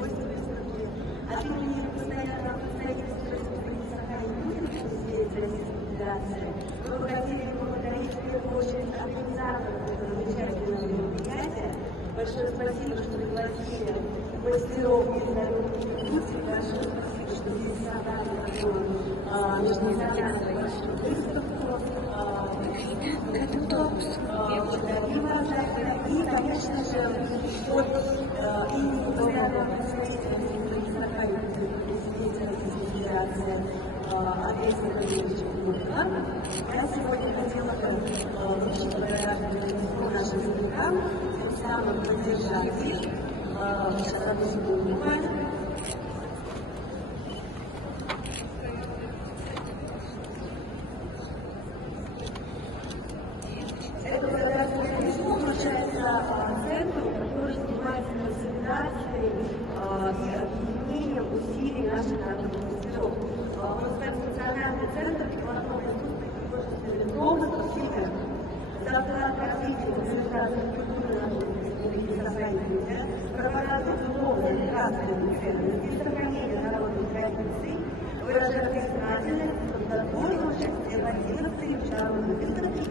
гости выставки. От имени постоянного представительства Республики Саха-Якутия в Российской Федерации мы бы хотели поблагодарить в первую очередь организаторов этого замечательного мероприятия. Большое спасибо, что пригласили мастеров передовых институций. Большое спасибо, что здесь собрали такую межнациональную большую выставку. И, конечно же, от имени постоянного представителя Республики Саха-Якутия, президента Российской Федерации Олега Владимировича Кулика, я сегодня хотела бы вручить благодарность нашим землякам, тем самым поддержать их. Сейчас одну секунду внимания. Это благодарственное письмо вручается центру, который занимается консолидацией и объединением усилий наших народных мастеров. Национальный центр информационной искусства и художественных промыслов «Север» за вклад в развитие популяризации культуры народной республики Саха-Якутия, пропаганду духовной и нравственной ценности и сохранение народных традиций, выражая признательность за плодотворное участие в 11-й международной выставке